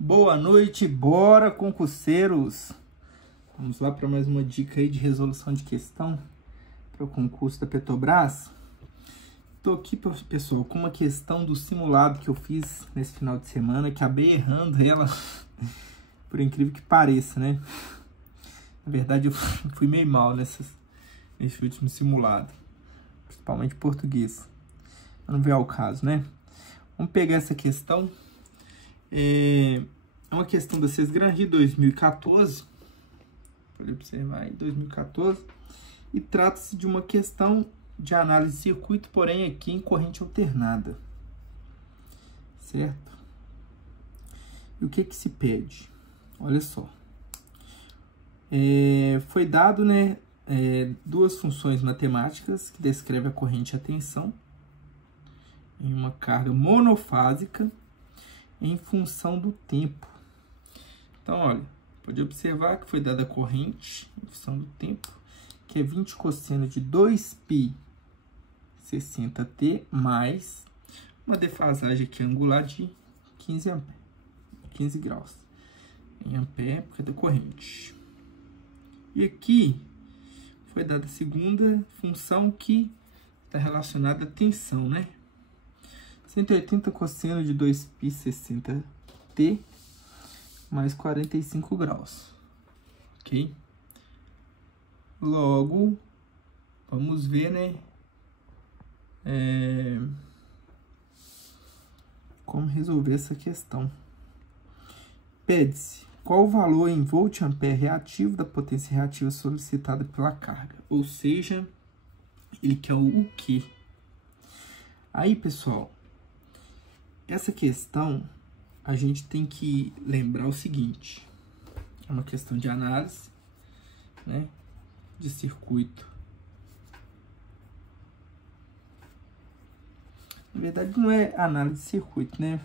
Boa noite, bora concurseiros! Vamos lá para mais uma dica aí de resolução de questão para o concurso da Petrobras. Estou aqui, pessoal, com uma questão do simulado que eu fiz nesse final de semana, acabei errando ela, por incrível que pareça, né? Na verdade, eu fui meio mal nesse último simulado, principalmente português. Não veio ao caso, né? Vamos pegar essa questão. É uma questão da Sesgran Rio 2014, pode observar aí, 2014, e trata-se de uma questão de análise de circuito, porém aqui em corrente alternada, certo? E o que que se pede? Olha só, foi dado, né, duas funções matemáticas que descrevem a corrente e a tensão em uma carga monofásica em função do tempo. Então, olha, pode observar que foi dada a corrente em função do tempo, que é 20 cosseno de 2π 60t mais uma defasagem aqui angular de 15 graus em ampere por cada corrente. E aqui foi dada a segunda função que está relacionada à tensão, né? 180 cosseno de 2π 60t mais 45 graus, ok? Logo, vamos ver, né, como resolver essa questão. Pede-se qual o valor em volt-ampere reativo da potência reativa solicitada pela carga, ou seja, ele quer o quê? Aí, pessoal, essa questão a gente tem que lembrar o seguinte: é uma questão de análise, né, de circuito. Na verdade, não é análise de circuito, né?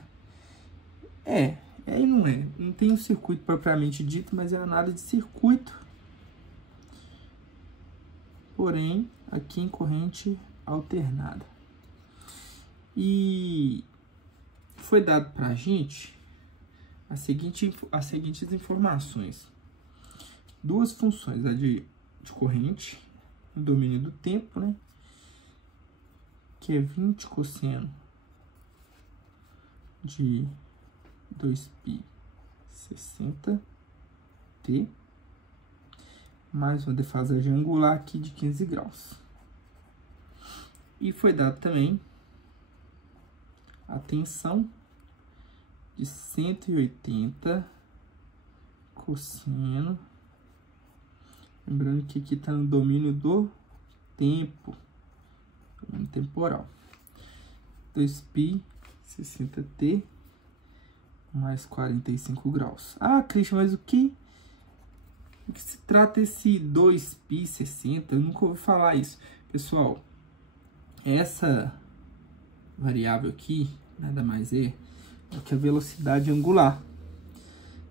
E não é. Não tem um circuito propriamente dito, mas é análise de circuito. Porém, aqui em corrente alternada. E foi dado para a gente as seguintes informações. Duas funções, a de corrente, no domínio do tempo, né? Que é 20 cosseno de 2π 60t, mais uma defasagem angular aqui de 15 graus. E foi dado também a tensão de 180 cosseno, lembrando que aqui está no domínio do tempo, domínio temporal, 2π 60t mais 45 graus. Ah, Christian, mas o que se trata esse 2π 60? Eu nunca ouvi falar isso. Pessoal, essa variável aqui nada mais é do que a velocidade angular.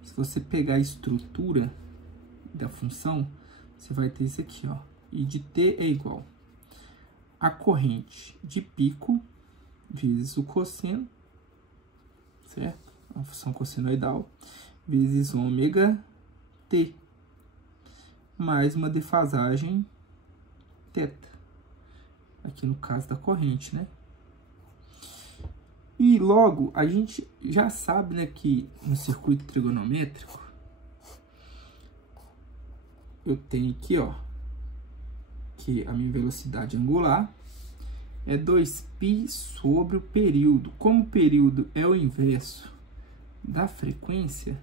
Se você pegar a estrutura da função, você vai ter isso aqui, ó. E de t é igual a corrente de pico vezes o cosseno, certo? A função cossenoidal, vezes ômega t, mais uma defasagem θ, aqui no caso da corrente, né? E logo, a gente já sabe, né, que no circuito trigonométrico, eu tenho aqui, ó, que a minha velocidade angular é 2π sobre o período. Como o período é o inverso da frequência,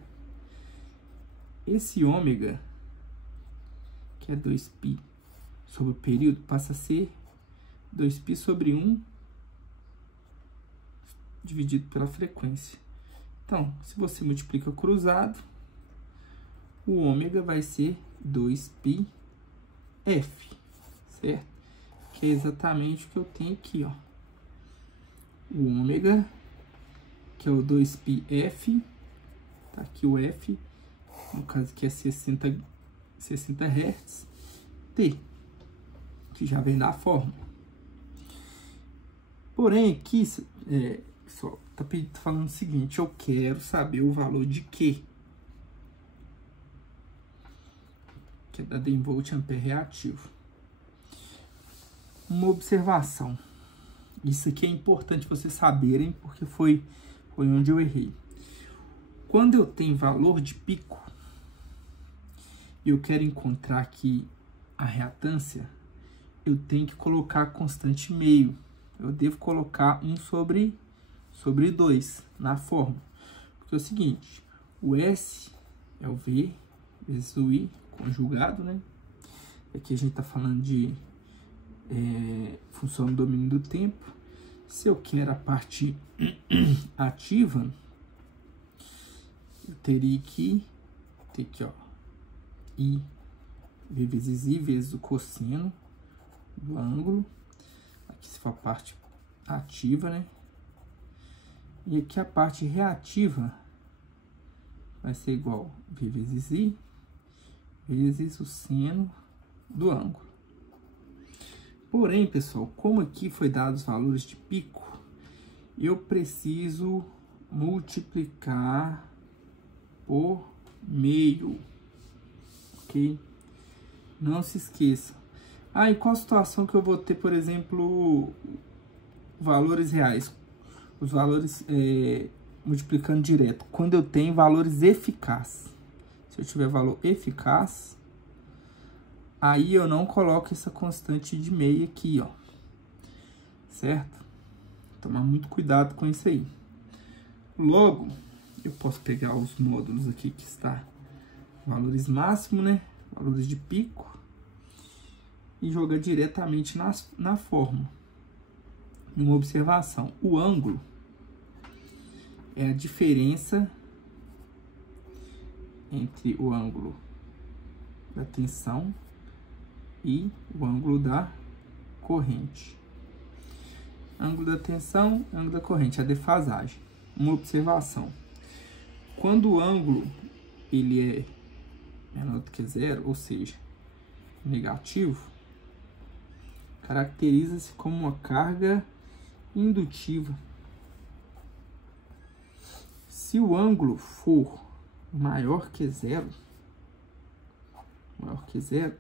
esse ômega, que é 2π sobre o período, passa a ser 2π sobre 1 dividido pela frequência. Então, se você multiplica cruzado, o ômega vai ser 2πf, certo? Que é exatamente o que eu tenho aqui, ó. O ômega, que é o 2πf, tá aqui o f, no caso aqui é 60 Hz, t, que já vem da fórmula. Porém, aqui, tá falando o seguinte, eu quero saber o valor de quê? Que é dado em volt ampere reativo. Uma observação. Isso aqui é importante vocês saberem, porque foi onde eu errei. Quando eu tenho valor de pico, e eu quero encontrar aqui a reatância, eu tenho que colocar a constante meio. Eu devo colocar 1 sobre 2 na fórmula. Porque é o seguinte, o S é o V vezes o I conjugado, né? Aqui a gente está falando de função do domínio do tempo. Se eu quero a parte ativa, eu teria que ter aqui, ó, I V vezes I vezes o cosseno do ângulo. Aqui se for a parte ativa, né? E aqui a parte reativa vai ser igual V vezes I vezes o seno do ângulo. Porém, pessoal, como aqui foi dados os valores de pico, eu preciso multiplicar por meio, ok? Não se esqueça. Ah, em qual situação que eu vou ter, por exemplo, valores reais? Os valores multiplicando direto. Quando eu tenho valores eficazes. Se eu tiver valor eficaz, aí eu não coloco essa constante de meio aqui, ó. Certo? Tomar muito cuidado com isso aí. Logo, eu posso pegar os módulos aqui que está valores máximos, né? Valores de pico. E jogar diretamente na fórmula. Uma observação. O ângulo é a diferença entre o ângulo da tensão e o ângulo da corrente. Ângulo da tensão, ângulo da corrente, a defasagem. Uma observação. Quando o ângulo ele é menor do que zero, ou seja, negativo, caracteriza-se como uma carga indutiva. Se o ângulo for maior que zero,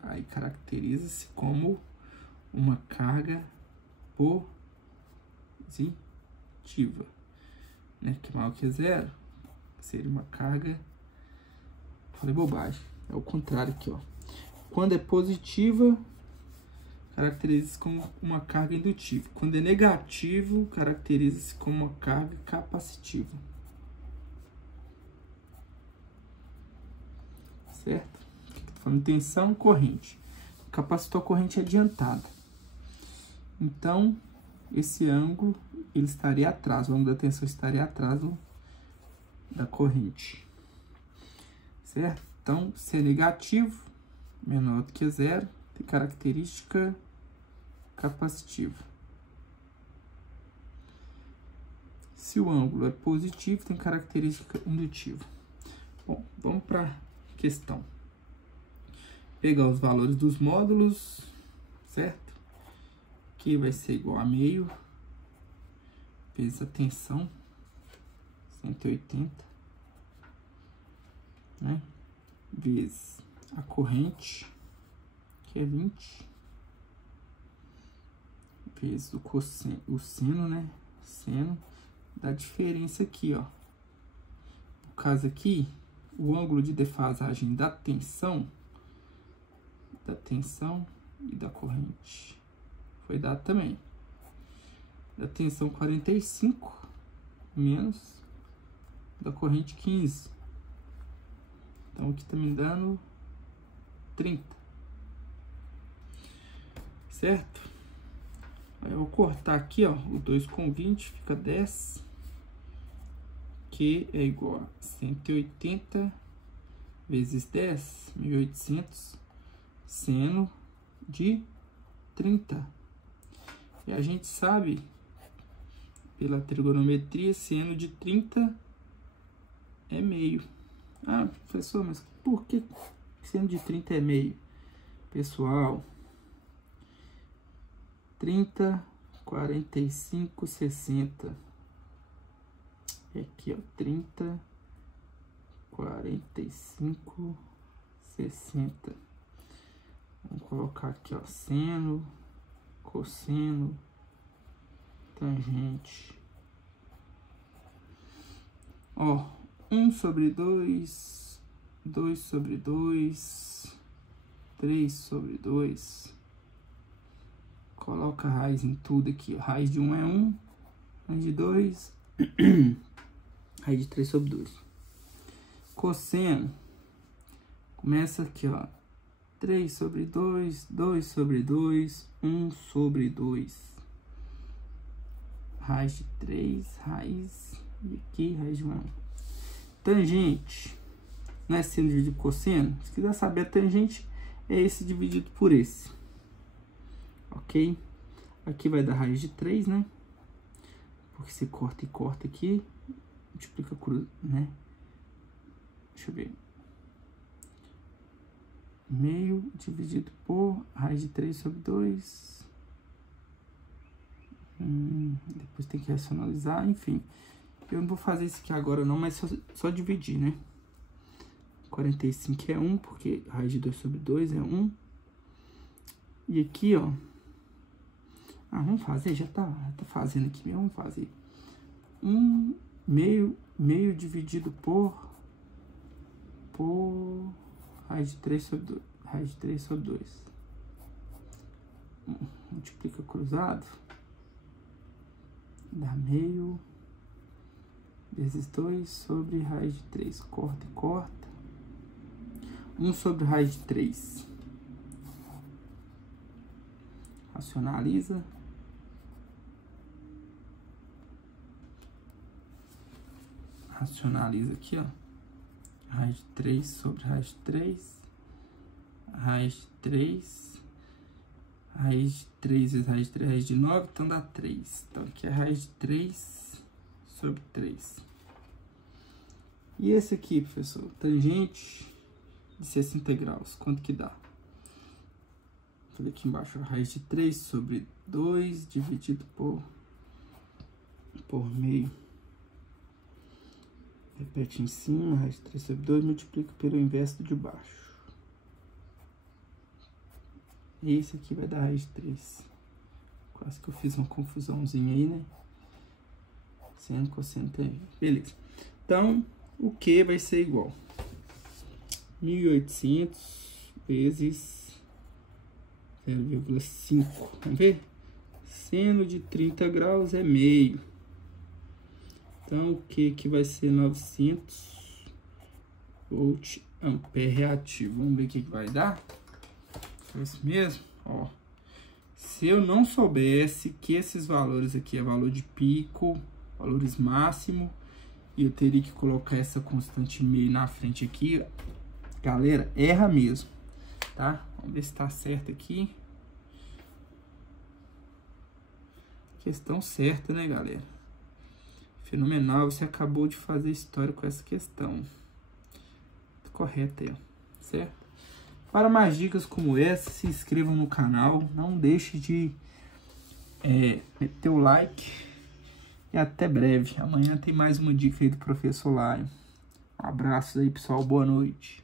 aí caracteriza-se como uma carga positiva, né? Que maior que zero seria uma carga, falei bobagem, é o contrário aqui, ó. Quando é positiva, caracteriza-se como uma carga indutiva. Quando é negativo, caracteriza-se como uma carga capacitiva. Certo? Estou falando tensão, corrente. Capacitor, corrente adiantada. Então, esse ângulo, ele estaria atrás. O ângulo da tensão estaria atrás da corrente. Certo? Então, se é negativo, menor do que zero, tem característica capacitiva. Se o ângulo é positivo, tem característica indutiva. Bom, vamos para a questão. Pegar os valores dos módulos, certo? Que vai ser igual a meio vezes a tensão, 180, né? Vezes a corrente, que é 20, vezes o cosseno, o seno, né? Seno da diferença aqui, ó. No caso aqui, o ângulo de defasagem da tensão e da corrente foi dado também. Da tensão 45 menos da corrente 15. Então aqui tá me dando 30. Certo? Aí eu vou cortar aqui, ó, o 2 com 20 fica 10, que é igual a 180 vezes 10, 1800, seno de 30. E a gente sabe, pela trigonometria, seno de 30 é meio. Ah, professor, mas por que seno de 30 é meio? Pessoal, 30, 45, 60. E aqui, ó, 30, 45, 60. Vamos colocar aqui, ó, seno, cosseno, tangente. Ó, 1 sobre 2, 2 sobre 2, 3 sobre 2. Coloca a raiz em tudo aqui. A raiz de 1 é 1, raiz de 2, raiz de 3 sobre 2. Cosseno. Começa aqui, ó. 3 sobre 2, 2 sobre 2, 1 sobre 2. Raiz de 3, raiz. E aqui, raiz de 1. Tangente. Não é seno dividido por cosseno? Se quiser saber, a tangente é esse dividido por esse. Ok? Aqui vai dar raiz de 3, né? Porque se corta e corta aqui, multiplica cruz, né? Deixa eu ver. Meio dividido por raiz de 3 sobre 2. Depois tem que racionalizar, enfim. Eu não vou fazer isso aqui agora não, mas só dividir, né? 45 é 1, porque raiz de 2 sobre 2 é 1. E aqui, ó. Ah, vamos fazer, já tá fazendo aqui mesmo, vamos fazer. 1 meio dividido por raiz de 3 sobre 2. Raiz de 3 sobre 2. Multiplica cruzado. Dá meio vezes 2 sobre raiz de 3. Corta e corta. 1 sobre raiz de 3. Racionaliza. Racionaliza aqui, ó. Raiz de 3 sobre raiz de 3. Raiz de 3. Raiz de 3 vezes raiz de 3, raiz de 9, então dá 3. Então aqui é raiz de 3 sobre 3. E esse aqui, professor? Tangente de 60 graus. Quanto que dá? Vou fazer aqui embaixo a raiz de 3 sobre 2 dividido por meio. Repete em cima, raiz de 3 sobre 2, multiplica pelo inverso de baixo. E esse aqui vai dar raiz de 3. Quase que eu fiz uma confusãozinha aí, né? Seno, cosseno, tangente. Beleza. Então, o que vai ser igual? 1800 vezes 0,5. Vamos ver? Seno de 30 graus é meio. Então, o que vai ser 900 volt ampere reativo? Vamos ver o que vai dar? Foi isso mesmo? Ó. Se eu não soubesse que esses valores aqui é valor de pico, valores máximo, e eu teria que colocar essa constante meio na frente aqui, galera, erra mesmo, tá? Vamos ver se tá certo aqui. Questão certa, né, galera? Fenomenal, você acabou de fazer história com essa questão. Correta aí, ó. Certo? Para mais dicas como essa, se inscrevam no canal. Não deixe de meter o like. E até breve. Amanhã tem mais uma dica aí do professor Laio. Um abraço aí, pessoal. Boa noite.